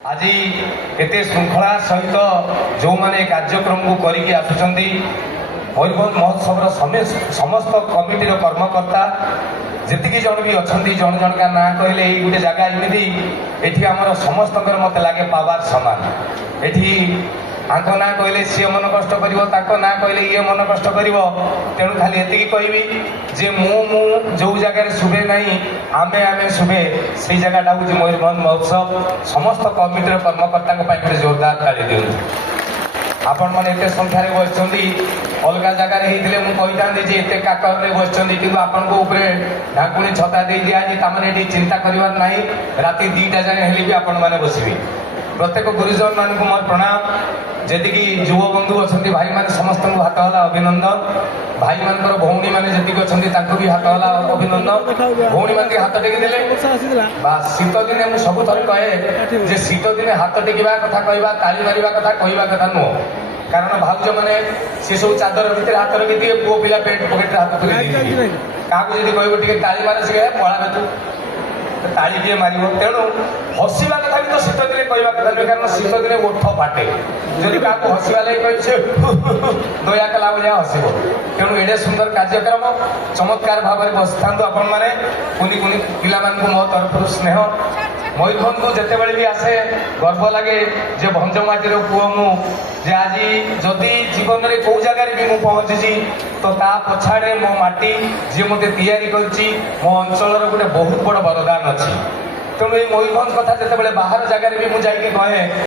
आज एत श्रृंखला सहित जो मैंने कार्यक्रम को करके आसुंच मयूरभंज महोत्सव समस्त कमिटीर कर्मकर्ता जी जन भी अच्छा जन जन का ना कहले गोटे जगह एमती ये आम समस्त मत लगे पावर सामान ये आंक ना कहले सी मन कष्ट कर ना कहले ये मन कष्ट कर तेणु खाली ये कहबी जे मु जो जगह शुभे ना आमे आमे शुभे से जगह हूँ मयूरभंज महोत्सव समस्त कमिटीर कर्मकर्ता जोरदार ताली दिखाँ आपण मैंने एत संख्यार बस अलग जगार होते मुझे एत काकर बस कि आपण ढाकुणी छता दे दिखाई ये चिंता करार ना राति 2टा जाए भी आपण मैंने बसबे प्रत्येक गुरुजन मान मोर प्रणाम जी युव बंधु अच्छा भाई मैंने समस्त हाथ हला अभिनंदन भाई मान भौणी मैंने जी अच्छा भी हाथ हला अभिनंदन भौणी मान हाथ टेकी देले शीत दिने मुझे सब थर कहे जे शीत दिने हाथ टेकवा कथा कहवा ताली मारिबा कथा कहवा कथा नुह कारण भाउज मैंने सी सब चादर भितर हाथ रखी दिए पुओ पिला पेट पकेट हाथ पूरी क्या कहब टे ताली मारे से पड़ा तू ताली किए मार तेणु हसवा कथा भी तो शीत दिन कहवा कथा नुहे कारण शीत दिन ओठ फाटे जदि क्या हसवा लगे कहे दया कला भाया हसब तेणु एडे सुंदर कार्यक्रम चमत्कार भाव में बसी था आपण मैंने कुनि कुनि पिला मो तरफ स्नेह मयूरभंज को जिते भी आसे गर्व लगे जे भंजमाटीर पुओ मुझे आज जदि जीवन में कौ जगार भी मुझे पहुँची तो ता पछाड़े मो माटी जी मत या मो अंचल गोटे बहुत बड़ वरदान अच्छी तेणु ये मयूरभंज कथा जिते बाहर जगार भी मुझे कहे